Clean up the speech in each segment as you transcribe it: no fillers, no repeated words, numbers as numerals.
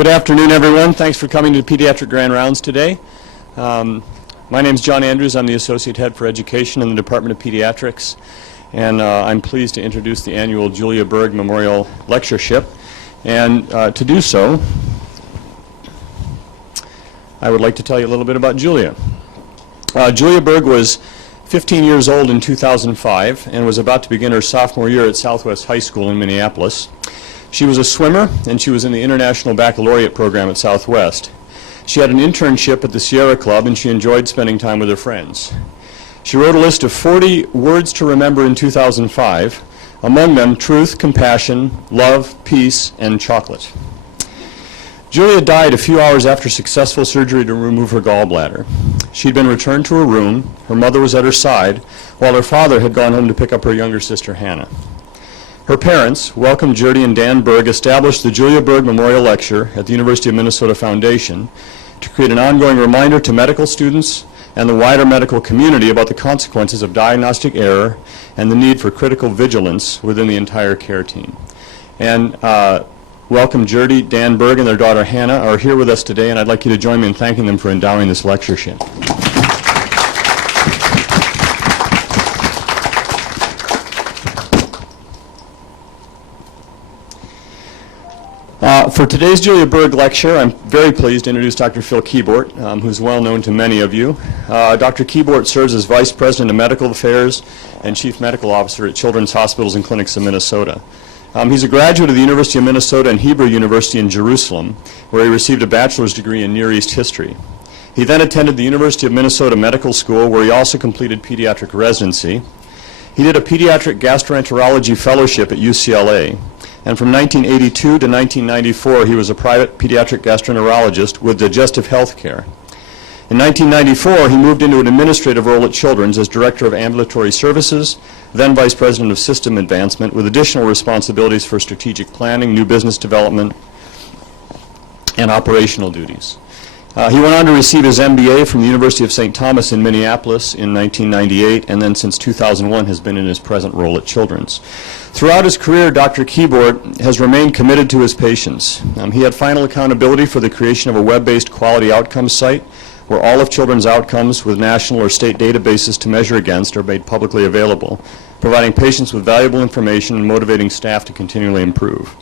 Good afternoon, everyone. Thanks for coming to the Pediatric Grand Rounds today. My name is John Andrews. I'm the Associate Head for Education in the Department of Pediatrics, and I'm pleased to introduce the annual Julia Berg Memorial Lectureship. And to do so, I would like to tell you a little bit about Julia. Julia Berg was 15 years old in 2005 and was about to begin her sophomore year at Southwest High School in Minneapolis. She was a swimmer, and she was in the International Baccalaureate program at Southwest. She had an internship at the Sierra Club, and she enjoyed spending time with her friends. She wrote a list of 40 words to remember in 2005, among them truth, compassion, love, peace, and chocolate. Julia died a few hours after successful surgery to remove her gallbladder. She'd been returned to her room, her mother was at her side, while her father had gone home to pick up her younger sister, Hannah. Her parents, Welcome Jody and Dan Berg, established the Julia Berg Memorial Lecture at the University of Minnesota Foundation to create an ongoing reminder to medical students and the wider medical community about the consequences of diagnostic error and the need for critical vigilance within the entire care team. And Welcome Jody, Dan Berg, and their daughter Hannah are here with us today, and I'd like you to join me in thanking them for endowing this lectureship. For today's Julia Berg lecture, I'm very pleased to introduce Dr. Phil Kibort, who's well known to many of you. Dr. Kibort serves as Vice President of Medical Affairs and Chief Medical Officer at Children's Hospitals and Clinics of Minnesota. He's a graduate of the University of Minnesota and Hebrew University in Jerusalem, where he received a bachelor's degree in Near East history. He then attended the University of Minnesota Medical School, where he also completed pediatric residency. He did a pediatric gastroenterology fellowship at UCLA. And from 1982 to 1994, he was a private pediatric gastroenterologist with Digestive Health Care. In 1994, he moved into an administrative role at Children's as Director of Ambulatory Services, then Vice President of System Advancement, with additional responsibilities for strategic planning, new business development, and operational duties. He went on to receive his MBA from the University of St. Thomas in Minneapolis in 1998, and then since 2001 has been in his present role at Children's. Throughout his career, Dr. Kibort has remained committed to his patients. He had final accountability for the creation of a web-based quality outcomes site where all of children's outcomes with national or state databases to measure against are made publicly available, providing patients with valuable information and motivating staff to continually improve.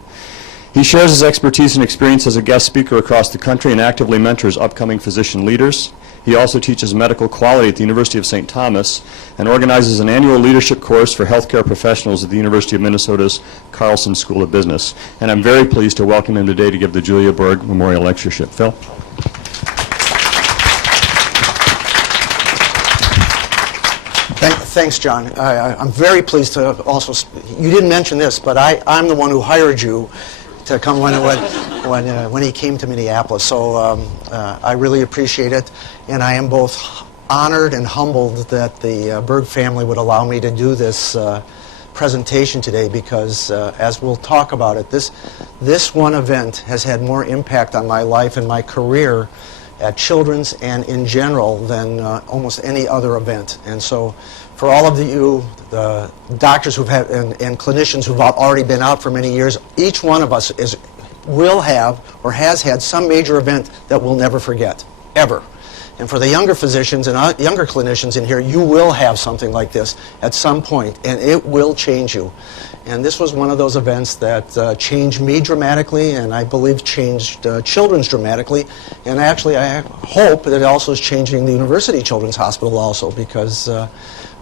He shares his expertise and experience as a guest speaker across the country and actively mentors upcoming physician leaders. He also teaches medical quality at the University of St. Thomas and organizes an annual leadership course for healthcare professionals at the University of Minnesota's Carlson School of Business. And I'm very pleased to welcome him today to give the Julia Berg Memorial Lectureship. Phil? Thanks, John. I'm very pleased to also, you didn't mention this, but I'm the one who hired you to come when he came to Minneapolis. So I really appreciate it, and I am both honored and humbled that the Berg family would allow me to do this presentation today, because as we'll talk about it, this one event has had more impact on my life and my career at Children's and in general than almost any other event. And so for all of you, the doctors who've had and clinicians who've already been out for many years, each one of us will have or has had some major event that we'll never forget, ever. And for the younger physicians and younger clinicians in here, you will have something like this at some point, and it will change you. And this was one of those events that changed me dramatically, and I believe changed Children's dramatically. And actually, I hope that it also is changing the University Children's Hospital also, because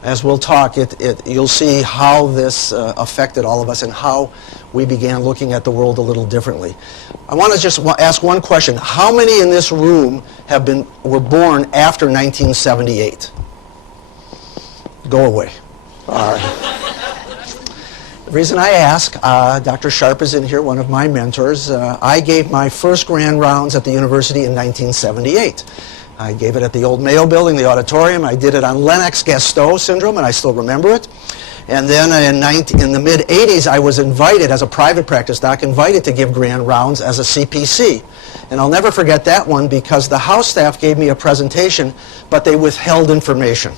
as we'll talk, you'll see how this affected all of us and how we began looking at the world a little differently. I want to just ask one question. How many in this room were born after 1978? Go away. All right. The reason I ask, Dr. Sharp is in here, one of my mentors. I gave my first grand rounds at the university in 1978. I gave it at the old Mayo building, the auditorium. I did it on Lennox-Gastaut syndrome, and I still remember it. And then in the mid-'80s, I was invited, as a private practice doc, invited to give grand rounds as a CPC. And I'll never forget that one, because the house staff gave me a presentation, but they withheld information.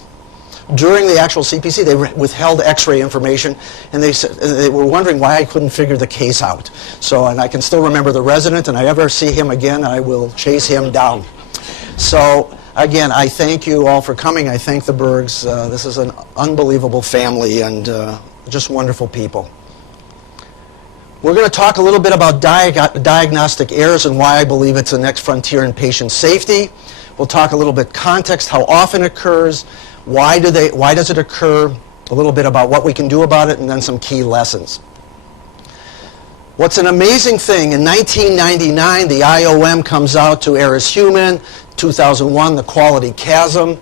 during the actual CPC, they withheld x-ray information, and they were wondering why I couldn't figure the case out. So, and I can still remember the resident, and I ever see him again, I will chase him down. So, again, I thank you all for coming. I thank the Bergs. This is an unbelievable family and just wonderful people. We're going to talk a little bit about diagnostic errors and why I believe it's the next frontier in patient safety. We'll talk a little bit context, how often it occurs, why does it occur, a little bit about what we can do about it, and then some key lessons. What's an amazing thing, in 1999, the IOM comes out to Error is Human, 2001, the Quality Chasm.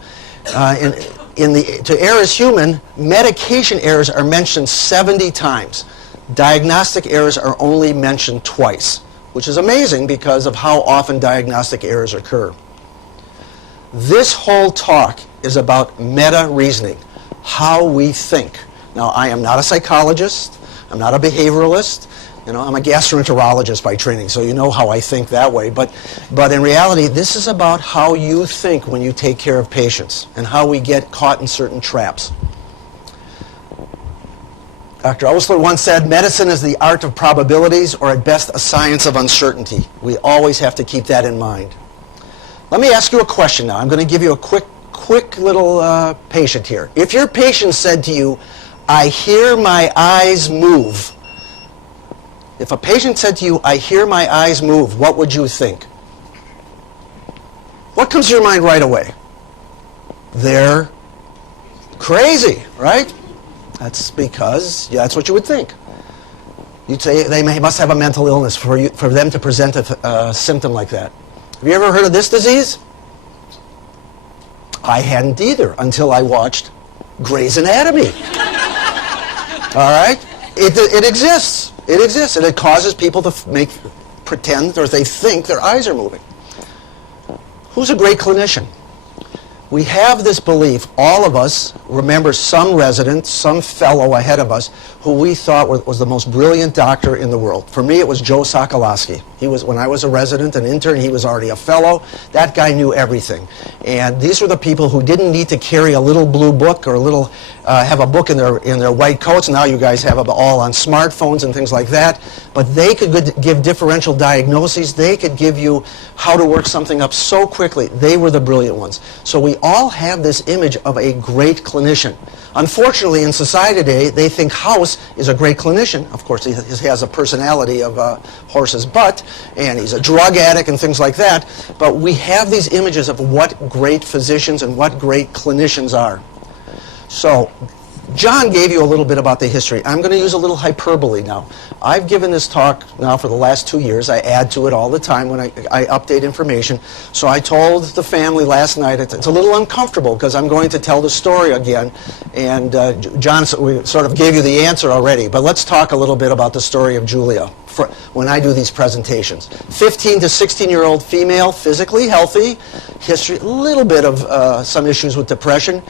To Error is Human, medication errors are mentioned 70 times. Diagnostic errors are only mentioned twice, which is amazing because of how often diagnostic errors occur. This whole talk is about meta-reasoning, how we think. Now, I am not a psychologist, I'm not a behavioralist, I'm a gastroenterologist by training, so you know how I think that way. But in reality, this is about how you think when you take care of patients and how we get caught in certain traps. Dr. Osler once said, medicine is the art of probabilities, or at best, a science of uncertainty. We always have to keep that in mind. Let me ask you a question now. I'm going to give you a quick little patient here. If your patient said to you, I hear my eyes move. If a patient said to you, I hear my eyes move, what would you think? What comes to your mind right away? They're crazy, right? That's because that's what you would think. You'd say they must have a mental illness for them to present a symptom like that. Have you ever heard of this disease? I hadn't either until I watched Grey's Anatomy. All right? It exists. It exists, and it causes people to pretend, or they think their eyes are moving. Who's a great clinician? We have this belief, all of us remember some resident, some fellow ahead of us who we thought was the most brilliant doctor in the world. For me, it was Joe Sokolowski. When I was a resident, an intern, he was already a fellow. That guy knew everything. And these were the people who didn't need to carry a little blue book or have a book in their white coats. Now you guys have them all on smartphones and things like that. But they could give differential diagnoses. They could give you how to work something up so quickly. They were the brilliant ones. So we all have this image of a great clinician. Unfortunately, in society today, they think House is a great clinician. Of course, he has a personality of a horse's butt, and he's a drug addict and things like that. But we have these images of what great physicians and what great clinicians are. So, John gave you a little bit about the history. I'm going to use a little hyperbole now. I've given this talk now for the last 2 years. I add to it all the time when I update information. So I told the family last night, it's a little uncomfortable because I'm going to tell the story again. And John, we sort of gave you the answer already. But let's talk a little bit about the story of Julia when I do these presentations. 15 to 16-year-old female, physically healthy, history, a little bit of some issues with depression.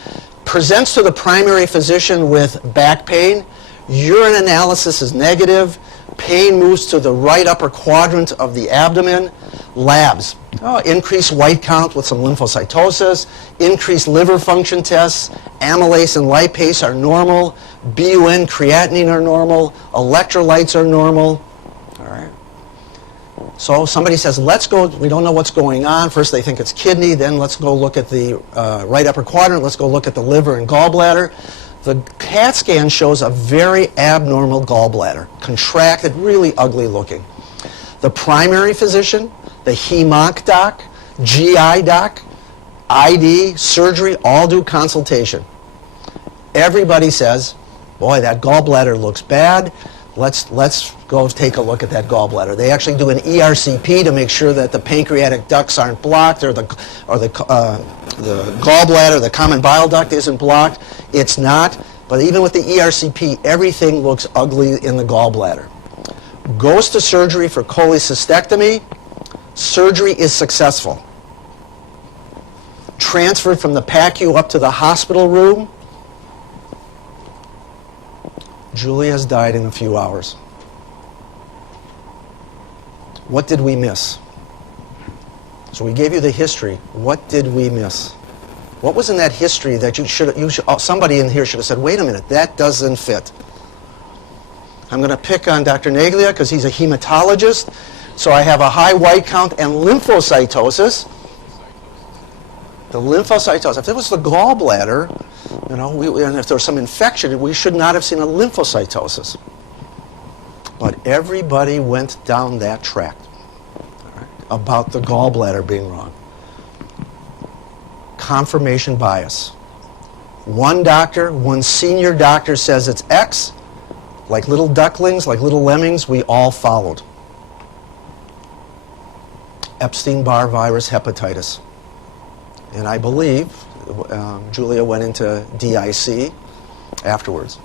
Presents to the primary physician with back pain. Urine analysis is negative. Pain moves to the right upper quadrant of the abdomen. Labs. Increased white count with some lymphocytosis. Increased liver function tests. Amylase and lipase are normal. BUN, creatinine are normal. Electrolytes are normal. All right. So somebody says, let's go, we don't know what's going on. First they think it's kidney, then let's go look at the right upper quadrant, let's go look at the liver and gallbladder. The CAT scan shows a very abnormal gallbladder, contracted, really ugly looking. The primary physician, the HEMONC doc, GI doc, ID, surgery, all do consultation. Everybody says, boy, that gallbladder looks bad. Let's go take a look at that gallbladder. They actually do an ERCP to make sure that the pancreatic ducts aren't blocked or the gallbladder, the common bile duct isn't blocked. It's not. But even with the ERCP, everything looks ugly in the gallbladder. Goes to surgery for cholecystectomy. Surgery is successful. Transferred from the PACU up to the hospital room. Julia has died in a few hours. What did we miss? So we gave you the history. What did we miss? What was in that history that somebody in here should have said, wait a minute, that doesn't fit? I'm going to pick on Dr. Naglia because he's a hematologist. So I have a high white count and lymphocytosis. The lymphocytosis, if it was the gallbladder, and if there was some infection, we should not have seen a lymphocytosis. But everybody went down that track, all right, about the gallbladder being wrong. Confirmation bias. One doctor, one senior doctor says it's X. Like little ducklings, like little lemmings, we all followed. Epstein-Barr virus hepatitis. And I believe Julia went into DIC afterwards.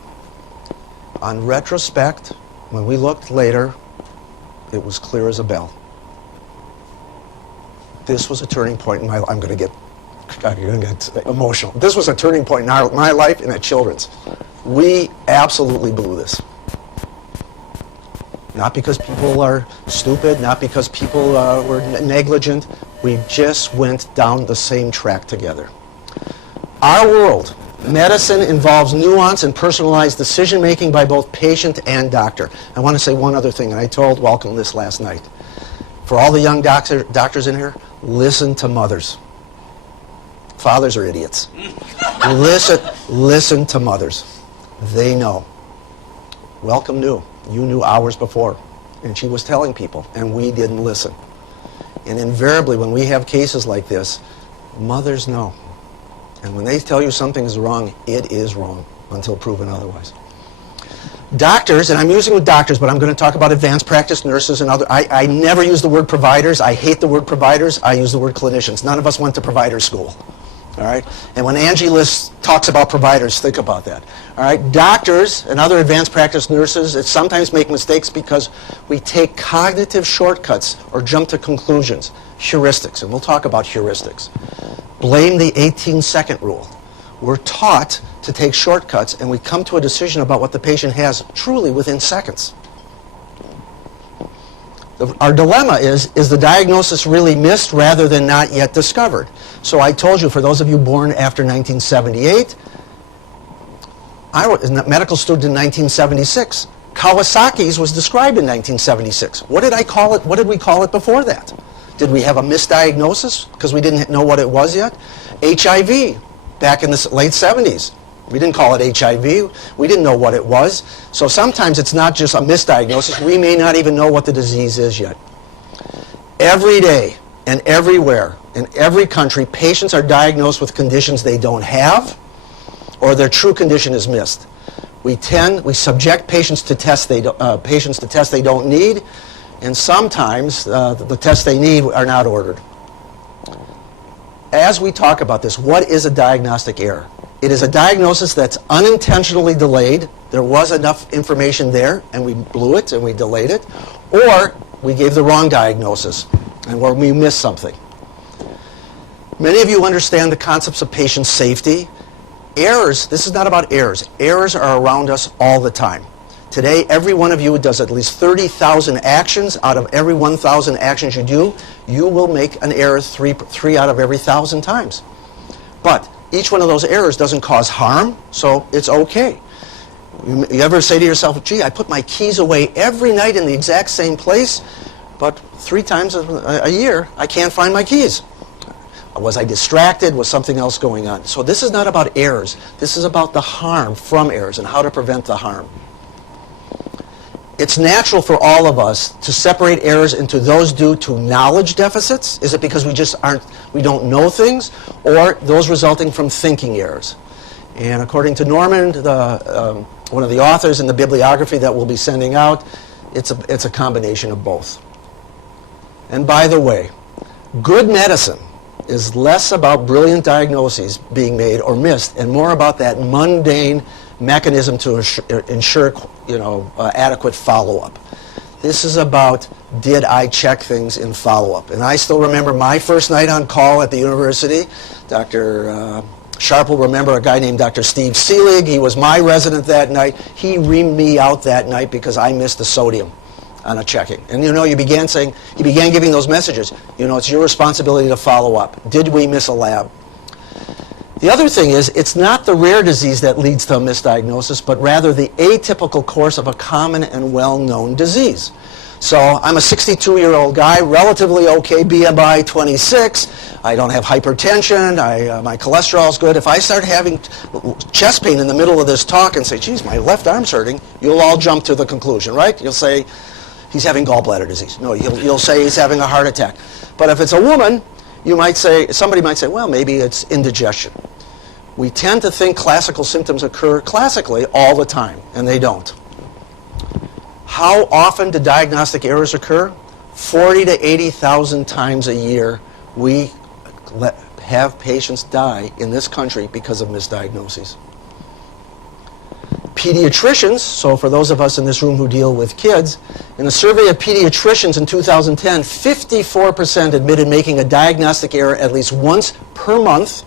On retrospect, when we looked later, it was clear as a bell. This was a turning point in my life. I'm going to get emotional. This was a turning point in my life and at Children's. We absolutely blew this. Not because people are stupid, not because people were negligent. We just went down the same track together. Our world, medicine, involves nuance and personalized decision-making by both patient and doctor. I want to say one other thing, and I told Welcome this last night. For all the young doctors in here, listen to mothers. Fathers are idiots. Listen to mothers. They know. Welcome knew. You knew hours before. And she was telling people, and we didn't listen. And invariably, when we have cases like this, mothers know. And when they tell you something is wrong, it is wrong until proven otherwise. Doctors, and I'm using with doctors, but I'm going to talk about advanced practice nurses and other. I never use the word providers. I hate the word providers. I use the word clinicians. None of us went to provider school. All right? And when Angie List talks about providers, think about that. All right? Doctors and other advanced practice nurses sometimes make mistakes because we take cognitive shortcuts or jump to conclusions, heuristics, and we'll talk about heuristics. Blame the 18-second rule. We're taught to take shortcuts, and we come to a decision about what the patient has truly within seconds. Our dilemma is the diagnosis really missed rather than not yet discovered? So I told you, for those of you born after 1978, I was a medical student in 1976. Kawasaki's was described in 1976. What did I call it? What did we call it before that? Did we have a misdiagnosis because we didn't know what it was yet? HIV, back in the late 70s. We didn't call it HIV. We didn't know what it was. So sometimes it's not just a misdiagnosis. We may not even know what the disease is yet. Every day and everywhere in every country, patients are diagnosed with conditions they don't have or their true condition is missed. We subject patients to tests they don't need, and sometimes the tests they need are not ordered. As we talk about this, what is a diagnostic error? It is a diagnosis that's unintentionally delayed. There was enough information there, and we blew it and we delayed it. Or we gave the wrong diagnosis, and where we missed something. Many of you understand the concepts of patient safety. Errors, this is not about errors. Errors are around us all the time. Today, every one of you does at least 30,000 actions. Out of every 1,000 actions you do, you will make an error three out of every 1,000 times. But each one of those errors doesn't cause harm, so it's okay. You ever say to yourself, gee, I put my keys away every night in the exact same place, but 3 times a year, I can't find my keys. Was I distracted? Was something else going on? So this is not about errors. This is about the harm from errors and how to prevent the harm. It's natural for all of us to separate errors into those due to knowledge deficits. Is it because we don't know things, or those resulting from thinking errors? And according to Norman, one of the authors in the bibliography that we'll be sending out, it's a combination of both. And by the way, good medicine is less about brilliant diagnoses being made or missed, and more about that mundane mechanism to ensure adequate follow-up. This is about, did I check things in follow-up? And I still remember my first night on call at the university. Dr. Sharp will remember a guy named Dr. Steve Seelig. He was my resident that night. He reamed me out that night because I missed the sodium on a checking. And he began giving those messages. It's your responsibility to follow up. Did we miss a lab? The other thing is, it's not the rare disease that leads to a misdiagnosis, but rather the atypical course of a common and well-known disease. So I'm a 62-year-old guy, relatively okay, BMI 26, I don't have hypertension, my cholesterol's good. If I start having chest pain in the middle of this talk and say, geez, my left arm's hurting, you'll all jump to the conclusion, right? You'll say, he's having gallbladder disease. No, you'll say he's having a heart attack. But if it's a woman, somebody might say, well, maybe it's indigestion. We tend to think classical symptoms occur classically all the time, and they don't. How often do diagnostic errors occur? 40 to 80,000 times a year we have patients die in this country because of misdiagnoses. Pediatricians, so for those of us in this room who deal with kids, in a survey of pediatricians in 2010, 54% admitted making a diagnostic error at least once per month,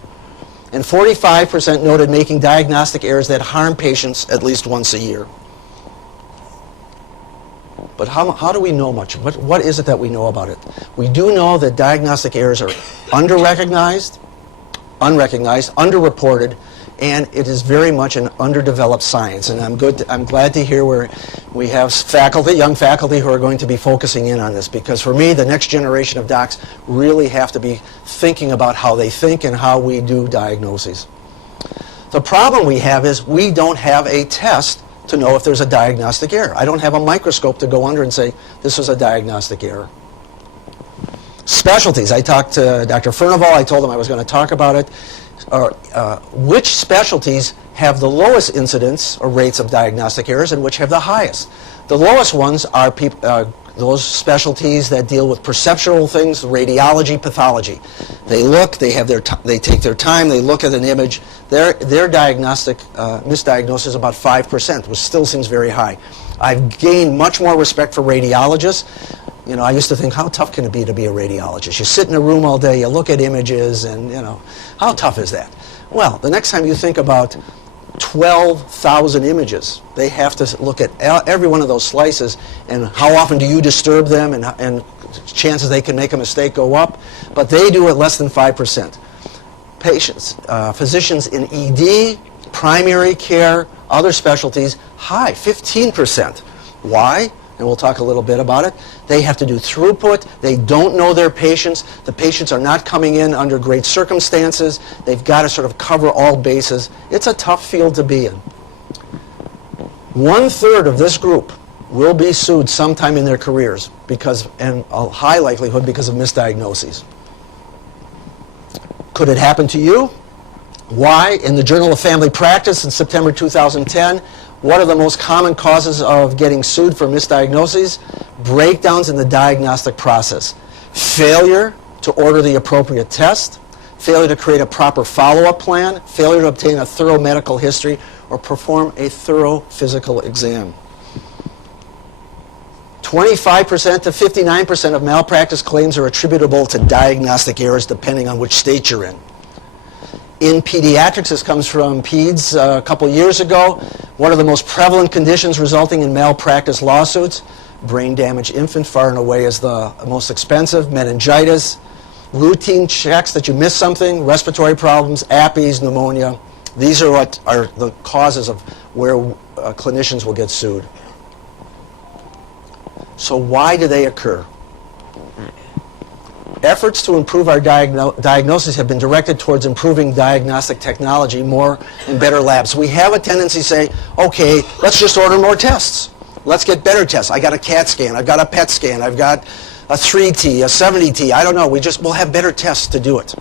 and 45% noted making diagnostic errors that harm patients at least once a year. But how do we know much? What is it that we know about it? We do know that diagnostic errors are under-recognized, unrecognized, underreported, and it is very much an underdeveloped science. And I'm glad to hear where we have young faculty who are going to be focusing in on this, because for me, the next generation of docs really have to be thinking about how they think and how we do diagnoses. The problem we have is we don't have a test to know if there's a diagnostic error. I don't have a microscope to go under and say, this is a diagnostic error. Specialties. I talked to Dr. Furnival. I told him I was going to talk about it. Which specialties have the lowest incidence or rates of diagnostic errors and which have the highest? The lowest ones are those specialties that deal with perceptual things, radiology, pathology. They look, they take their time, they look at an image. Their diagnostic misdiagnosis is about 5%, which still seems very high. I've gained much more respect for radiologists. You know, I used to think, how tough can it be a radiologist? You sit in a room all day, you look at images, and, you know, how tough is that? Well, the next time you think about 12,000 images, they have to look at every one of those slices, and how often do you disturb them, and chances they can make a mistake go up, but they do it less than 5%. Patients, physicians in ED, primary care, other specialties, high, 15%. Why? And we'll talk a little bit about it. They have to do throughput. They don't know their patients. The patients are not coming in under great circumstances. They've got to sort of cover all bases. It's a tough field to be in. 1/3 of this group will be sued sometime in their careers and a high likelihood because of misdiagnoses. Could it happen to you? Why? In the Journal of Family Practice in September 2010, what are the most common causes of getting sued for misdiagnoses? Breakdowns in the diagnostic process. Failure to order the appropriate test, failure to create a proper follow-up plan, failure to obtain a thorough medical history, or perform a thorough physical exam. 25% to 59% of malpractice claims are attributable to diagnostic errors depending on which state you're in. In pediatrics, this comes from PEDS a couple years ago. What are the most prevalent conditions resulting in malpractice lawsuits? Brain damaged infant, far and away, is the most expensive. Meningitis, routine checks that you miss something, respiratory problems, appies, pneumonia. These are what are the causes of where clinicians will get sued. So why do they occur? Efforts to improve our diagnosis have been directed towards improving diagnostic technology, more and better labs. We have a tendency to say, okay, let's just order more tests. Let's get better tests. I got a CAT scan, I've got a PET scan, I've got a 3T, a 70T, I don't know. We'll have better tests to do it.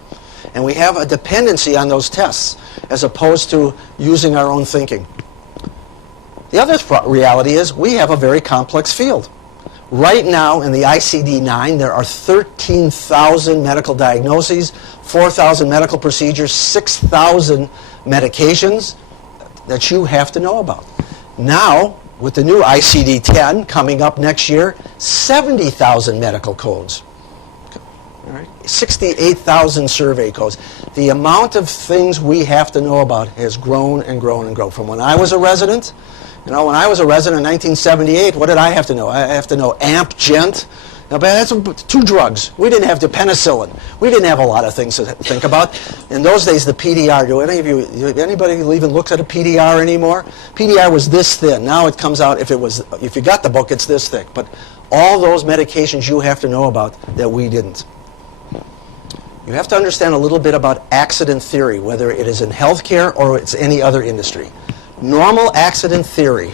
And we have a dependency on those tests as opposed to using our own thinking. The other reality is we have a very complex field. Right now in the ICD-9, there are 13,000 medical diagnoses, 4,000 medical procedures, 6,000 medications that you have to know about. Now, with the new ICD-10 coming up next year, 70,000 medical codes. All right? 68,000 survey codes. The amount of things we have to know about has grown and grown and grown. From when I was a resident, when I was a resident in 1978, what did I have to know? I have to know AMP, GENT, Now, that's 2 drugs. We didn't have the penicillin. We didn't have a lot of things to think about. In those days, the PDR, anybody even looks at a PDR anymore? PDR was this thin. Now it comes out, if you got the book, it's this thick. But all those medications you have to know about that we didn't. You have to understand a little bit about accident theory, whether it is in healthcare or it's any other industry. Normal accident theory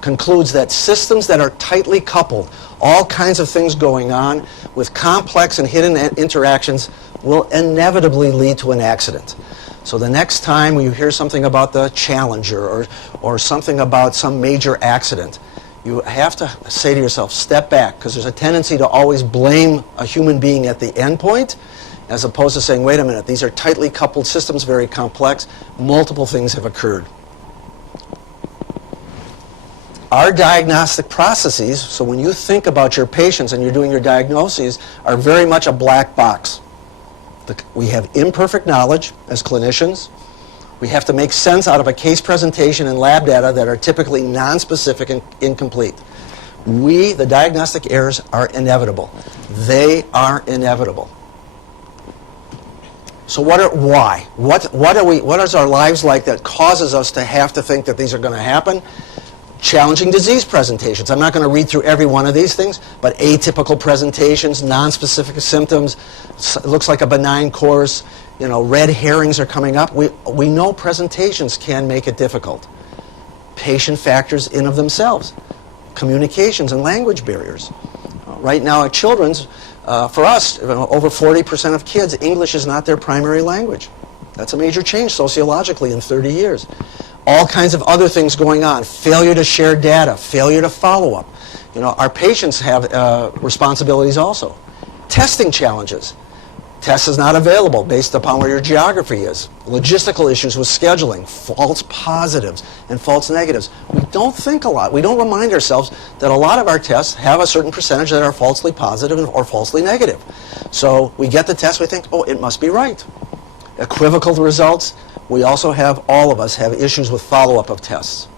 concludes that systems that are tightly coupled, all kinds of things going on with complex and hidden interactions, will inevitably lead to an accident. So the next time you hear something about the Challenger or something about some major accident, you have to say to yourself, step back, because there's a tendency to always blame a human being at the end point, as opposed to saying, wait a minute, these are tightly coupled systems, very complex, multiple things have occurred. Our diagnostic processes, so when you think about your patients and you're doing your diagnoses, are very much a black box. We have imperfect knowledge as clinicians. We have to make sense out of a case presentation and lab data that are typically non-specific and incomplete. The diagnostic errors are inevitable. They are inevitable. So why? What is our lives like that causes us to have to think that these are going to happen? Challenging disease presentations. I'm not going to read through every one of these things, but atypical presentations, non-specific symptoms, it looks like a benign course, red herrings are coming up. We know presentations can make it difficult. Patient factors in of themselves, communications and language barriers. Right now at Children's, for us, over 40% of kids, English is not their primary language. That's a major change sociologically in 30 years. All kinds of other things going on. Failure to share data, failure to follow up. Our patients have responsibilities also. Testing challenges. Test is not available based upon where your geography is. Logistical issues with scheduling, false positives and false negatives. We don't think a lot. We don't remind ourselves that a lot of our tests have a certain percentage that are falsely positive or falsely negative. So we get the test, we think, oh, it must be right. Equivocal results. We also all of us have issues with follow-up of tests.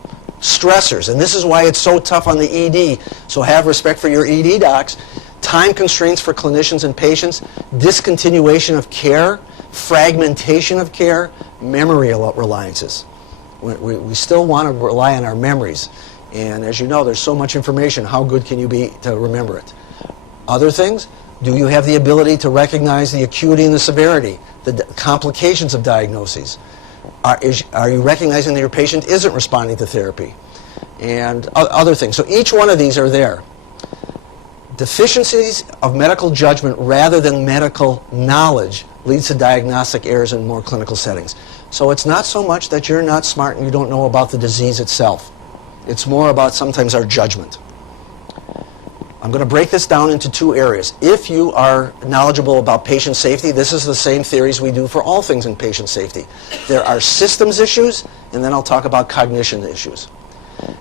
Stressors, and this is why it's so tough on the ED. So have respect for your ED docs. Time constraints for clinicians and patients, discontinuation of care, fragmentation of care, memory reliances. We still want to rely on our memories. And as you know, there's so much information. How good can you be to remember it? Other things, do you have the ability to recognize the acuity and the severity, the complications of diagnoses? Are you recognizing that your patient isn't responding to therapy? And other things. So each one of these are there. Deficiencies of medical judgment rather than medical knowledge leads to diagnostic errors in more clinical settings. So it's not so much that you're not smart and you don't know about the disease itself. It's more about sometimes our judgment. I'm going to break this down into 2 areas. If you are knowledgeable about patient safety, this is the same theories we do for all things in patient safety. There are systems issues, and then I'll talk about cognition issues.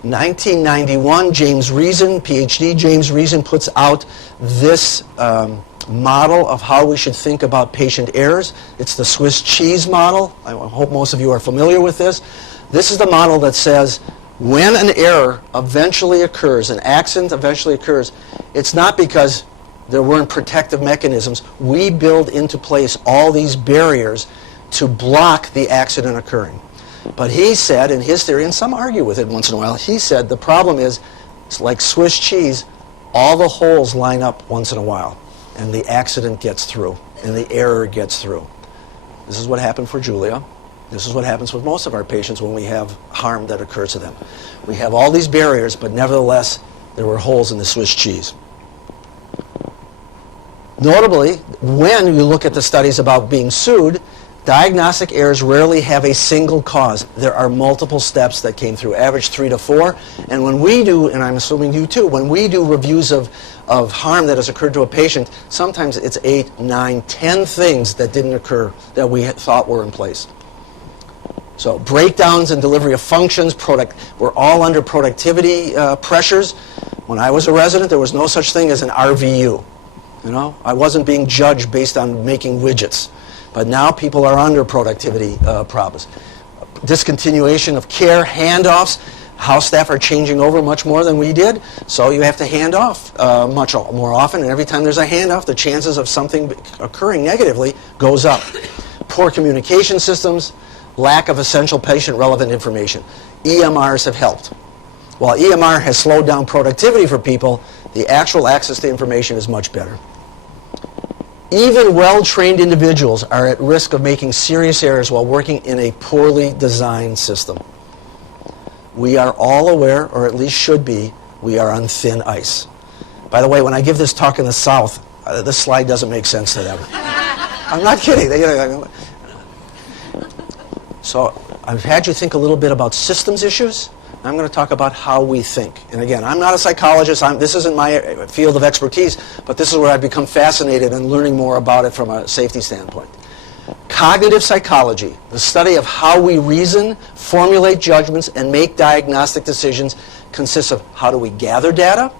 1991, James Reason, PhD James Reason, puts out this model of how we should think about patient errors. It's the Swiss cheese model. I hope most of you are familiar with this. This is the model that says when an error eventually occurs, an accident eventually occurs, it's not because there weren't protective mechanisms. We build into place all these barriers to block the accident occurring. But he said in his theory, and some argue with it once in a while, he said the problem is, it's like Swiss cheese, all the holes line up once in a while, and the accident gets through, and the error gets through. This is what happened for Julia. This is what happens with most of our patients when we have harm that occurs to them. We have all these barriers, but nevertheless, there were holes in the Swiss cheese. Notably, when you look at the studies about being sued, diagnostic errors rarely have a single cause. There are multiple steps that came through, average 3 to 4. And when we do, and I'm assuming you too, when we do reviews of harm that has occurred to a patient, sometimes it's 8, 9, 10 things that didn't occur that we thought were in place. So breakdowns in delivery of functions, we're all under productivity pressures. When I was a resident, there was no such thing as an RVU. I wasn't being judged based on making widgets. But now people are under productivity problems. Discontinuation of care, handoffs. House staff are changing over much more than we did, so you have to hand off much more often, and every time there's a handoff, the chances of something occurring negatively goes up. Poor communication systems, lack of essential patient-relevant information. EMRs have helped. While EMR has slowed down productivity for people, the actual access to information is much better. Even well-trained individuals are at risk of making serious errors while working in a poorly designed system. We are all aware, or at least should be, we are on thin ice. By the way, when I give this talk in the South, this slide doesn't make sense to them. I'm not kidding. So I've had you think a little bit about systems issues. I'm going to talk about how we think. And again, I'm not a psychologist. This isn't my field of expertise, but this is where I've become fascinated in learning more about it from a safety standpoint. Cognitive psychology, the study of how we reason, formulate judgments, and make diagnostic decisions, consists of how do we gather data,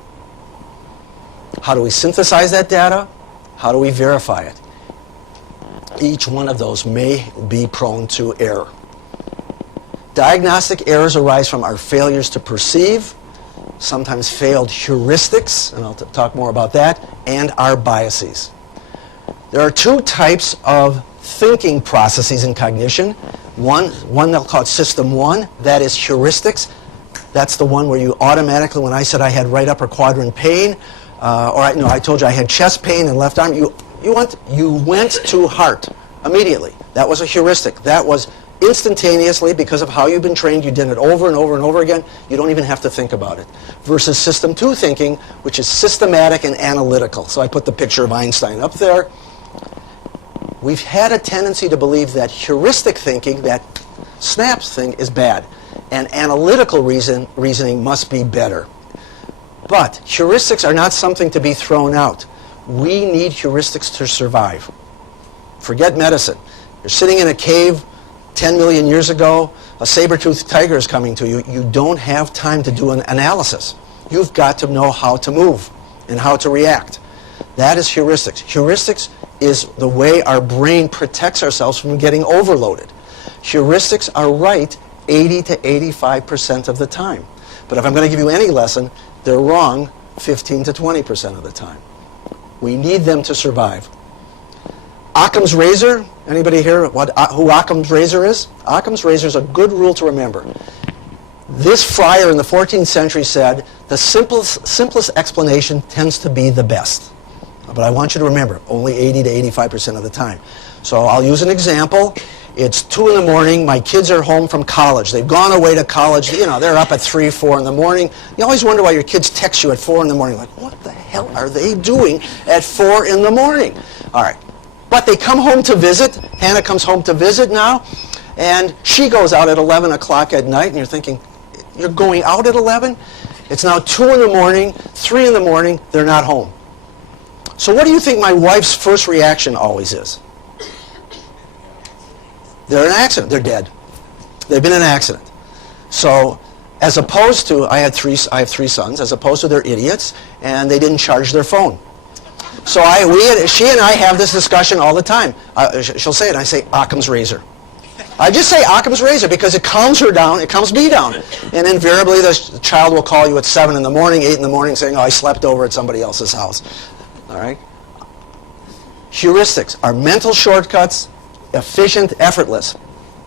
how do we synthesize that data, how do we verify it. Each one of those may be prone to error. Diagnostic errors arise from our failures to perceive, sometimes failed heuristics, and I'll talk more about that, and our biases. There are two types of thinking processes in cognition. One they'll call it system one, that is heuristics. That's the one where you automatically, when I said I had right upper quadrant pain, I told you I had chest pain and left arm, you went to heart immediately. That was a heuristic. That was instantaneously, because of how you've been trained, you did it over and over and over again. You don't even have to think about it. Versus system two thinking, which is systematic and analytical. So I put the picture of Einstein up there. We've had a tendency to believe that heuristic thinking, that snaps thing, is bad, and analytical reasoning must be better. But heuristics are not something to be thrown out. We need heuristics to survive. Forget medicine. You're sitting in a cave 10 million years ago, a saber-toothed tiger is coming to you. You don't have time to do an analysis. You've got to know how to move and how to react. That is heuristics. Heuristics is the way our brain protects ourselves from getting overloaded. Heuristics are right 80 to 85% of the time. But if I'm going to give you any lesson, they're wrong 15 to 20% of the time. We need them to survive. Occam's razor, anybody here who Occam's razor is? Occam's razor is a good rule to remember. This friar in the 14th century said, the simplest explanation tends to be the best. But I want you to remember, only 80 to 85% of the time. So I'll use an example. It's 2 in the morning. My kids are home from college. They've gone away to college. They're up at 3, 4 in the morning. You always wonder why your kids text you at 4 in the morning. Like, what the hell are they doing at 4 in the morning? All right. But they come home to visit. Hannah comes home to visit now. And she goes out at 11 o'clock at night. And you're thinking, you're going out at 11? It's now 2 in the morning, 3 in the morning. They're not home. So what do you think my wife's first reaction always is? They're in an accident. They're dead. They've been in an accident. So as opposed to, I have 3 sons, as opposed to they're idiots, and they didn't charge their phone. So she and I have this discussion all the time. She'll say it, and I say, Occam's razor. I just say Occam's razor because it calms her down, it calms me down. And invariably the child will call you at 7 in the morning, 8 in the morning, saying, I slept over at somebody else's house. All right? Heuristics are mental shortcuts, efficient, effortless,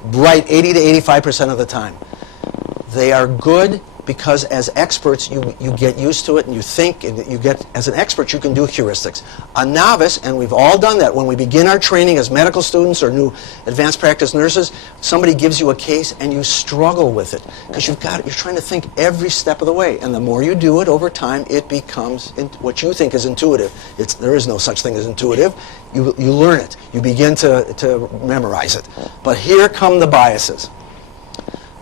right 80 to 85% of the time. They are good because as experts you get used to it and you think, and as an expert you can do heuristics. A novice, and we've all done that, when we begin our training as medical students or new advanced practice nurses, somebody gives you a case and you struggle with it because you're trying to think every step of the way, and the more you do it over time it becomes what you think is intuitive. There is no such thing as intuitive. You learn it. You begin to memorize it. But here come the biases.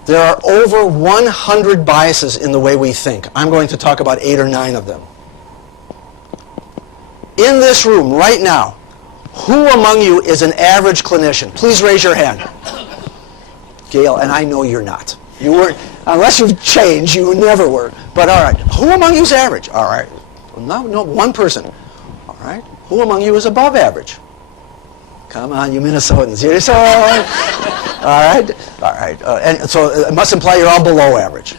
There are over 100 biases in the way we think. I'm going to talk about 8 or 9 of them. In this room right now, who among you is an average clinician? Please raise your hand. Gail, and I know you're not. You weren't, unless you've changed, you never were. But all right, who among you is average? All right, no, one person. All right, who among you is above average? Come on, you Minnesotans. You're so... All right. And so it must imply you're all below average.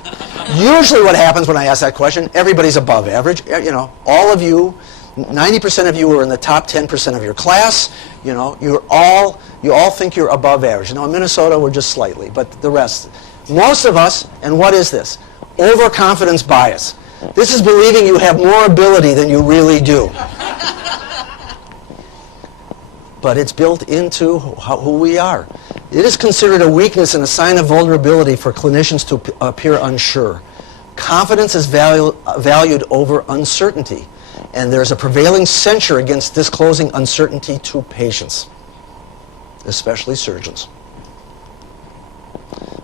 Usually what happens when I ask that question, everybody's above average. You know, all of you, 90% of you are in the top 10% of your class. You know, you all think you're above average. You know, in Minnesota, we're just slightly, but the rest. Most of us, and what is this? Overconfidence bias. This is believing you have more ability than you really do. But it's built into who we are. It is considered a weakness and a sign of vulnerability for clinicians to appear unsure. Confidence is valued over uncertainty, and there's a prevailing censure against disclosing uncertainty to patients, especially surgeons.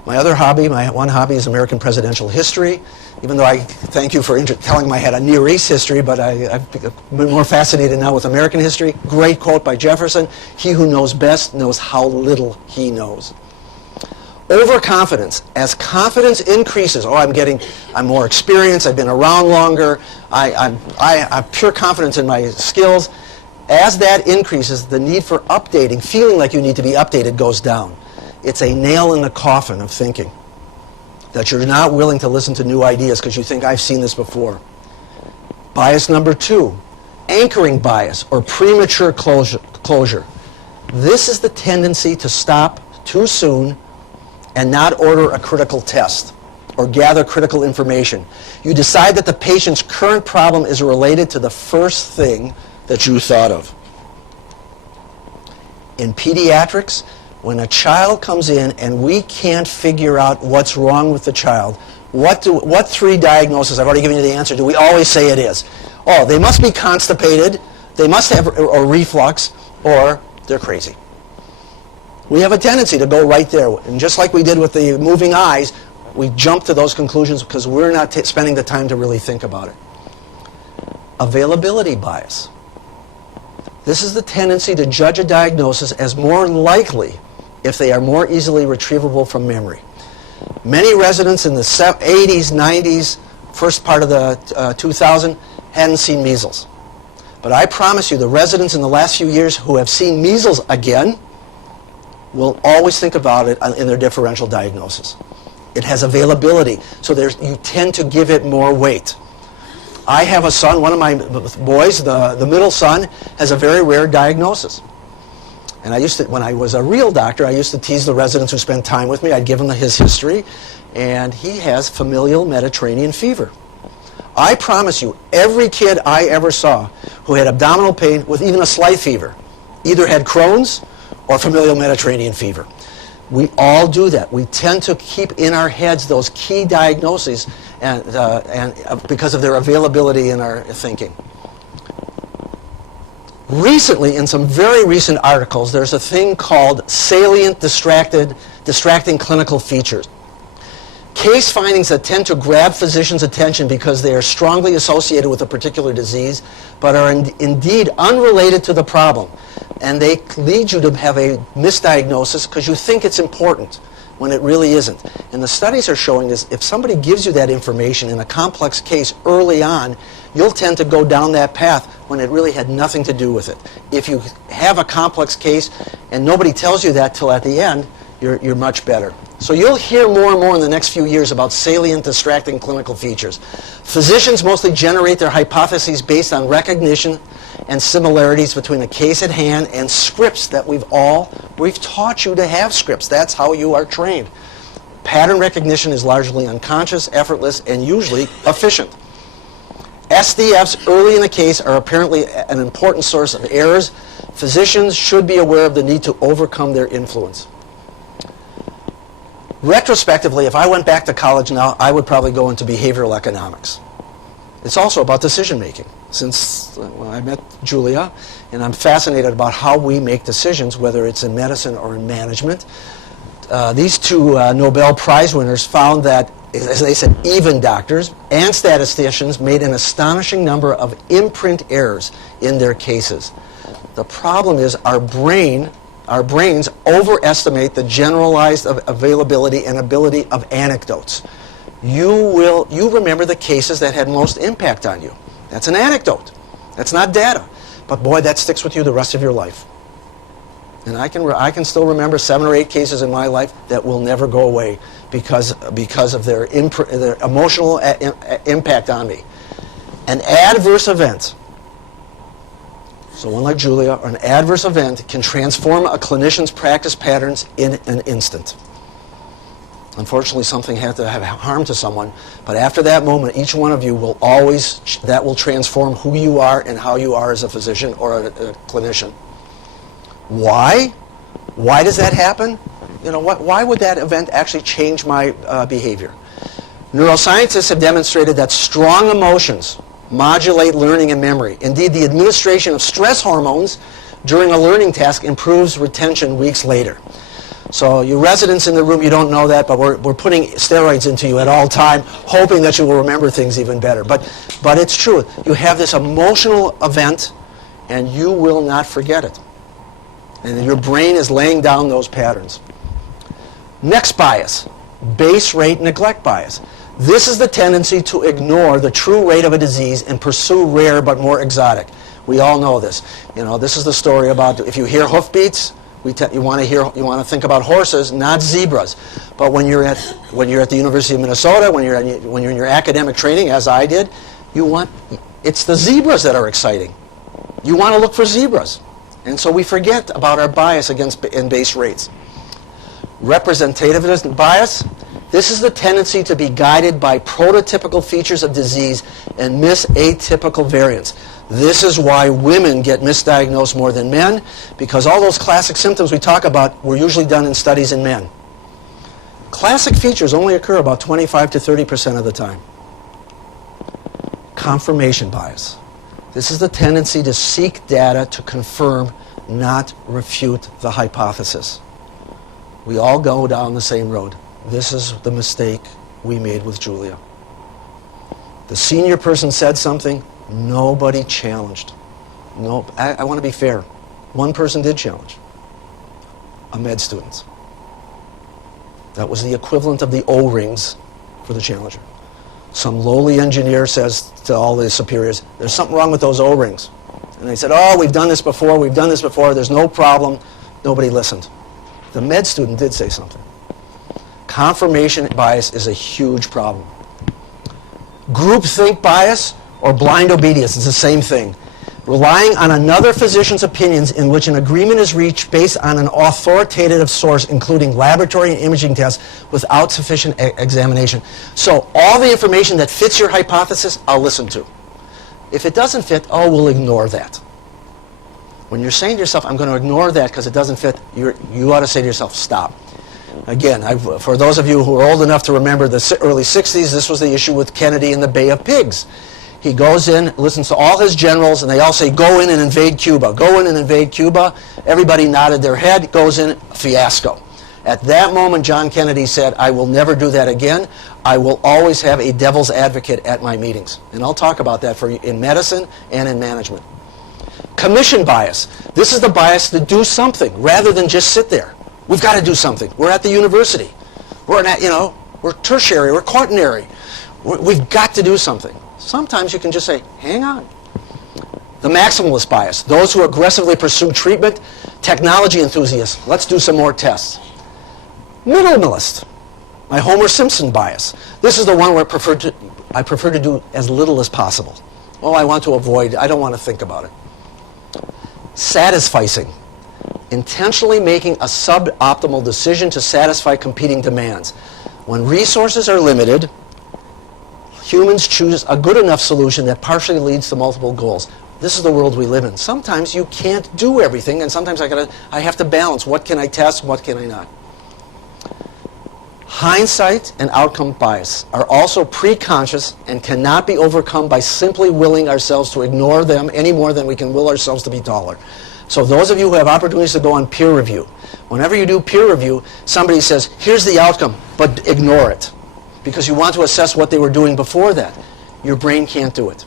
My other hobby, my one hobby, is American presidential history. Even though I thank you for telling me I had a Near East history, but I've been more fascinated now with American history. Great quote by Jefferson: "He who knows best knows how little he knows." Overconfidence. As confidence increases, I'm more experienced, I've been around longer, I have pure confidence in my skills. As that increases, the need for updating, feeling like you need to be updated, goes down. It's a nail in the coffin of thinking, that you're not willing to listen to new ideas because you think, I've seen this before. Bias number 2, anchoring bias or premature closure. This is the tendency to stop too soon and not order a critical test or gather critical information. You decide that the patient's current problem is related to the first thing that you thought of. In pediatrics, when a child comes in and we can't figure out what's wrong with the child, what 3 diagnoses, I've already given you the answer, do we always say it is? Oh, they must be constipated, they must have or reflux, or they're crazy. We have a tendency to go right there. And just like we did with the moving eyes, we jump to those conclusions because we're not spending the time to really think about it. Availability bias. This is the tendency to judge a diagnosis as more likely if they are more easily retrievable from memory. Many residents in the 80s, 90s, first part of the 2000 hadn't seen measles. But I promise you, the residents in the last few years who have seen measles again will always think about it in their differential diagnosis. It has availability, so you tend to give it more weight. I have a son, one of my boys, the middle son, has a very rare diagnosis. And when I was a real doctor, I used to tease the residents who spent time with me. I'd give them his history, and he has familial Mediterranean fever. I promise you, every kid I ever saw who had abdominal pain with even a slight fever either had Crohn's or familial Mediterranean fever. We all do that. We tend to keep in our heads those key diagnoses and because of their availability in our thinking. Recently, in some very recent articles, there's a thing called salient distracting clinical features. Case findings that tend to grab physicians' attention because they are strongly associated with a particular disease, but are indeed unrelated to the problem. And they lead you to have a misdiagnosis because you think it's important when it really isn't. And the studies are showing this: if somebody gives you that information in a complex case early on, you'll tend to go down that path when it really had nothing to do with it. If you have a complex case and nobody tells you that till at the end, you're much better. So you'll hear more and more in the next few years about salient distracting clinical features. Physicians mostly generate their hypotheses based on recognition and similarities between the case at hand and scripts that we've taught you to have scripts. That's how you are trained. Pattern recognition is largely unconscious, effortless, and usually efficient. SDFs early in the case are apparently an important source of errors. Physicians should be aware of the need to overcome their influence. Retrospectively, if I went back to college now, I would probably go into behavioral economics. It's also about decision making. Since I met Julia, and I'm fascinated about how we make decisions, whether it's in medicine or in management. These 2 Nobel Prize winners found that, as they said, even doctors and statisticians made an astonishing number of imprint errors in their cases. The problem is our brains overestimate the generalized availability and ability of anecdotes. You remember the cases that had most impact on you. That's an anecdote. That's not data. But boy, that sticks with you the rest of your life. And I can still remember 7 or 8 cases in my life that will never go away because of their emotional impact on me. An adverse event, so one like Julia, or an adverse event can transform a clinician's practice patterns in an instant. Unfortunately, something had to have harm to someone, but after that moment, each one of you will always, that will transform who you are and how you are as a physician or a clinician. Why? Why does that happen? You know, why would that event actually change my behavior? Neuroscientists have demonstrated that strong emotions modulate learning and memory. Indeed, the administration of stress hormones during a learning task improves retention weeks later. So you residents in the room, you don't know that, but we're putting steroids into you at all time, hoping that you will remember things even better. But it's true. You have this emotional event, and you will not forget it. And your brain is laying down those patterns. Next bias, base rate neglect bias. This is the tendency to ignore the true rate of a disease and pursue rare but more exotic. We all know this. You know, this is the story about if you hear hoofbeats, you want to think about horses, not zebras. But when you're at the University of Minnesota, when you're in your academic training, as I did, it's the zebras that are exciting. You want to look for zebras. And so we forget about our bias in base rates. Representativist bias. This is the tendency to be guided by prototypical features of disease and miss atypical variants. This is why women get misdiagnosed more than men, because all those classic symptoms we talk about were usually done in studies in men. Classic features only occur about 25 to 30% of the time. Confirmation bias. This is the tendency to seek data to confirm, not refute the hypothesis. We all go down the same road. This is the mistake we made with Julia. The senior person said something, nobody challenged. No, I want to be fair. One person did challenge. A med student. That was the equivalent of the O-rings for the challenger. Some lowly engineer says to all the superiors, there's something wrong with those O-rings. And they said, oh, we've done this before, there's no problem. Nobody listened. The med student did say something. Confirmation bias is a huge problem. Groupthink bias or blind obedience is the same thing. Relying on another physician's opinions in which an agreement is reached based on an authoritative source, including laboratory and imaging tests, without sufficient examination. So all the information that fits your hypothesis, I'll listen to. If it doesn't fit, oh, we'll ignore that. When you're saying to yourself, I'm going to ignore that because it doesn't fit, you ought to say to yourself, stop. Again, for those of you who are old enough to remember the early 60s, this was the issue with Kennedy in the Bay of Pigs. He goes in, listens to all his generals, and they all say, go in and invade Cuba. Go in and invade Cuba. Everybody nodded their head, goes in, fiasco. At that moment, John Kennedy said, I will never do that again. I will always have a devil's advocate at my meetings. And I'll talk about that for you in medicine and in management. Commission bias. This is the bias to do something rather than just sit there. We've got to do something. We're at the university. We're tertiary, we're quaternary. We've got to do something. Sometimes you can just say, hang on. The maximalist bias. Those who aggressively pursue treatment. Technology enthusiasts. Let's do some more tests. Minimalist. My Homer Simpson bias. This is the one where I prefer to do as little as possible. Oh, I want to avoid, I don't want to think about it. Satisficing. Intentionally making a suboptimal decision to satisfy competing demands. When resources are limited, humans choose a good enough solution that partially leads to multiple goals. This is the world we live in. Sometimes you can't do everything, and sometimes I have to balance. What can I test, what can I not? Hindsight and outcome bias are also pre-conscious and cannot be overcome by simply willing ourselves to ignore them any more than we can will ourselves to be taller. So those of you who have opportunities to go on peer review, whenever you do peer review, somebody says, here's the outcome, but ignore it. Because you want to assess what they were doing before that. Your brain can't do it.